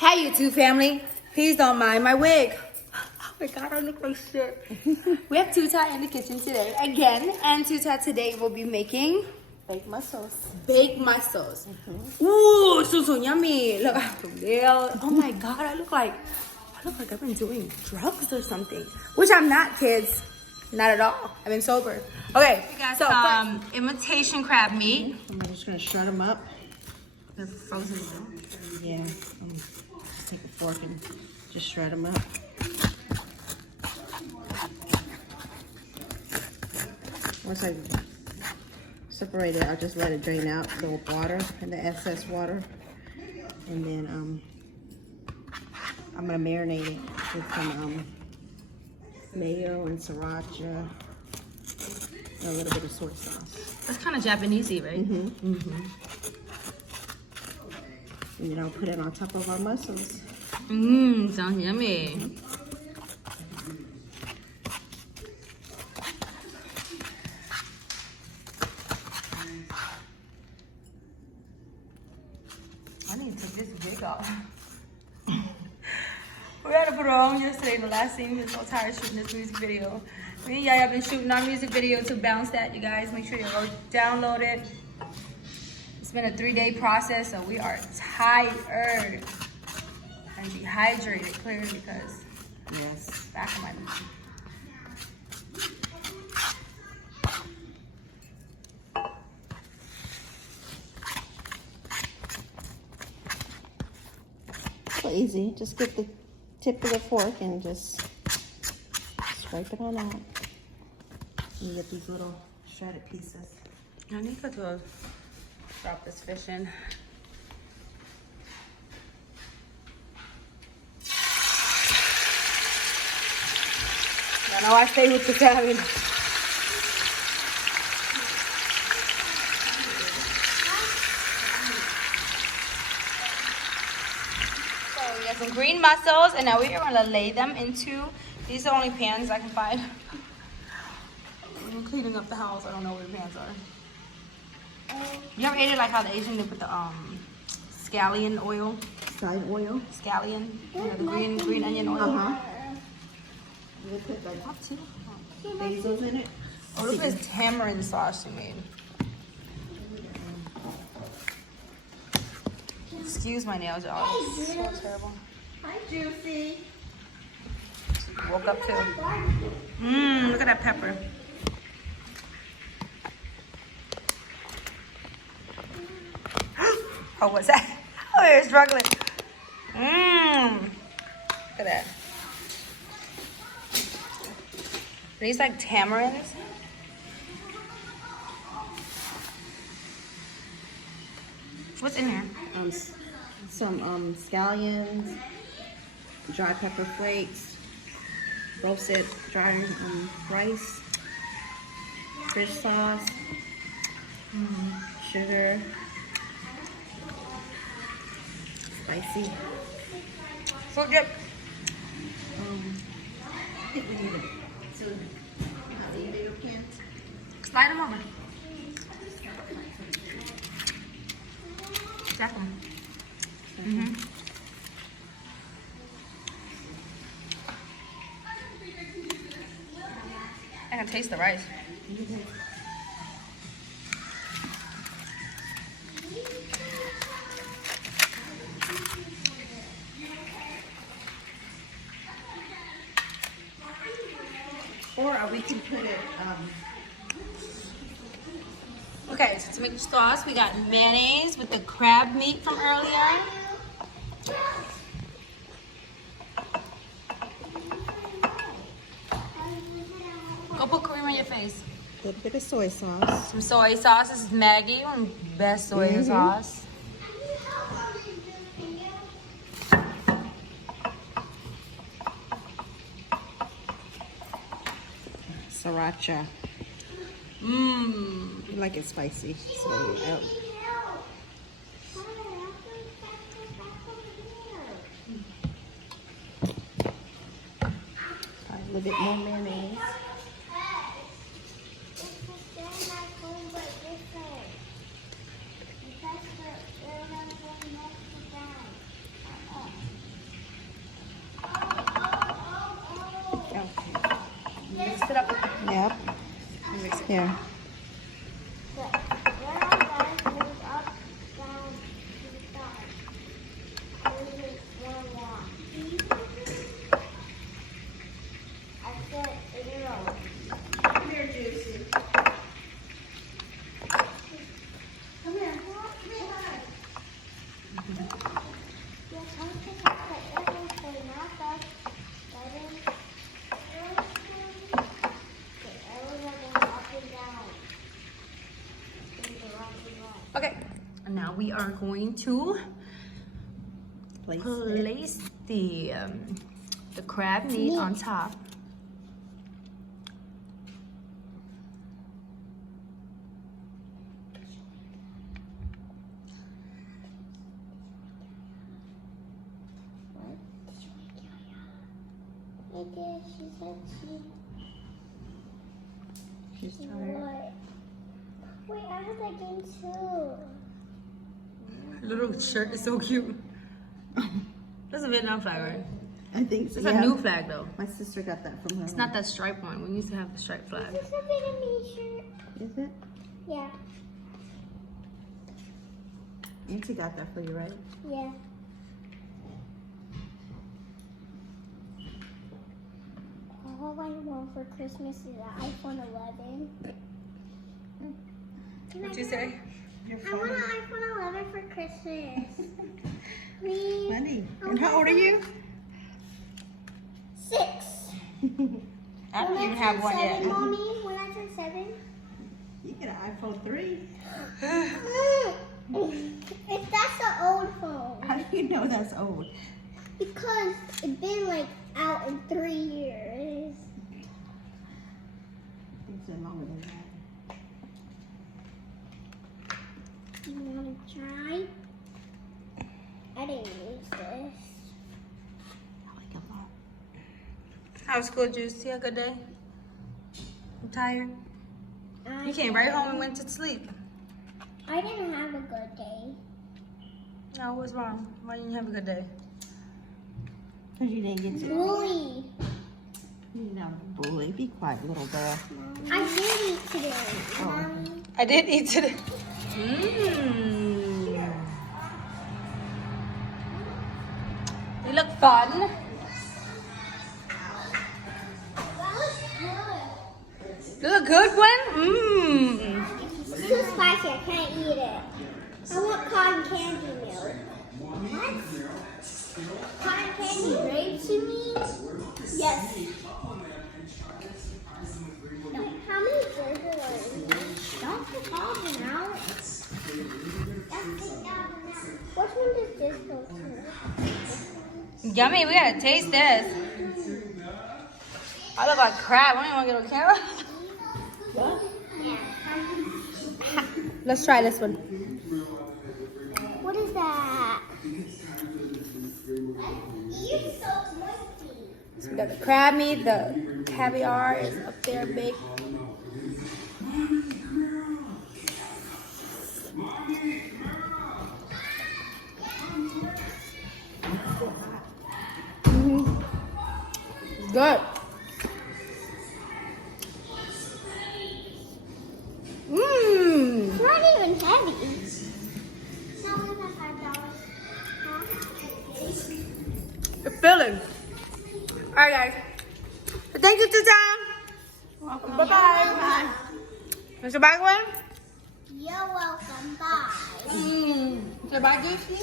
Hi YouTube family, please don't mind my wig. Oh my god, I look like shit. We have Tuta in the kitchen today again, and Tuta today will be making baked mussels. Baked mussels. Ooh, so yummy. Look, from there. Oh my god, I look like I've been doing drugs or something. Which I'm not, kids. Not at all. I've been sober. Okay, We got so some imitation crab meat. I'm just gonna shred them up. They're frozen now. Yeah. Just take a fork and just shred them up. Once I separate it, I'll just let it drain out the water and the excess water, and then I'm gonna marinate it with some mayo and sriracha, and a little bit of soy sauce. That's kind of Japanesey, right? And then I'll put it on top of our mussels. Sounds yummy. I need to take this wig off. We had to put her on yesterday. The last scene, we were so tired shooting this music video. Me and Yaya have been shooting our music video to bounce that, you guys. Make sure you go download it. It's been a 3-day process, so we are tired and dehydrated, clearly, because Yes. back of my So easy. Just get the tip of the fork and just scrape it on out. You get these little shredded pieces. I need to drop this fish in. I know I stay with the salmon. So we got some green mussels, and now we are gonna lay them into, these are the only pans I can find. I'm cleaning up the house, I don't know where the pans are. You ever ate it like how the Asian, they put the scallion oil? Side oil. Scallion, you know, the green onion oil. You put like Up to. basils in it. Oh, look at this tamarind sauce you made. Excuse my nails, y'all. It's so terrible. Hi, Juicy. Woke up too. Look at that pepper. Oh, what's that? Oh, you're struggling. Look at that. Are these like tamarinds? What's in here? Some scallions, dry pepper flakes, roasted dry rice, fish sauce, sugar, spicy. Fruit dip. I think we need it. So, how do you do your can? Slide them over. Definitely. I can taste the rice. Or we can put it, Okay, so to make the sauce, we got mayonnaise with the crab meat from earlier. Go put cream on your face. a little bit of soy sauce. Some soy sauce. This is Maggie, best soy sauce. Sriracha. I like it spicy. So, a little bit more mayonnaise. Here. But where are guys move up, down, to the side? Only one walk. I said in a row. Come here, Juicy. Come here. Come here. Yeah, come check out the arrows for not us. Seven. The arrows are going up and down. And the up and down. Okay, and now we are going to Place it. place the crab meat on top. Hey, Dad, she said She's she tired. would. Wait, I have that game too. Little shirt is so cute. That's a Vietnam flag, right? I think so. It's a new flag though. My sister got that from her. It's not that striped one. We used to have the striped flag. This is a Vietnamese shirt. Is it? Yeah, Auntie got that for you, right? yeah. All I want for Christmas is an iPhone 11. What you say? I want an iPhone 11 for Christmas. Please. Honey. And how old are you? 6. I don't even have one yet. Mommy, when I turn 7. You get an iPhone 3. If that's an old phone. How do you know that's old? Because it's been like out in 3 years. It's been longer than that. You want to try? I didn't use this. I like a lot. How was school, Juice? You had a good day? I'm tired. You came right home and went to sleep. I didn't have a good day. No, what's wrong? Why didn't you have a good day? Because you didn't get to. Bully. You know, bully. Be quiet, little girl. I did eat today. Mommy. I did eat today. Mmm. You look fun. That was good. You look good, Gwen? Mmm. It's too spicy. I can't eat it. I want cotton candy milk. What? Cotton candy grapes, you mean? Yes. How many burgers are in there? Don't take all of them out. Let's take all of them out. Which one does this go to? Yummy, we gotta taste this. I look like crap. I don't even want to get on camera. Let's try this one. What is that? It's so moisty. So we got the crab meat, the caviar is up there big. Good. Mmm. It's not even heavy. It's not even $5. Huh? It's filling. Alright, guys. Thank you, Tutan. Bye bye. Mr. Bagwell? You're welcome. Bye. Say bye, Juicy.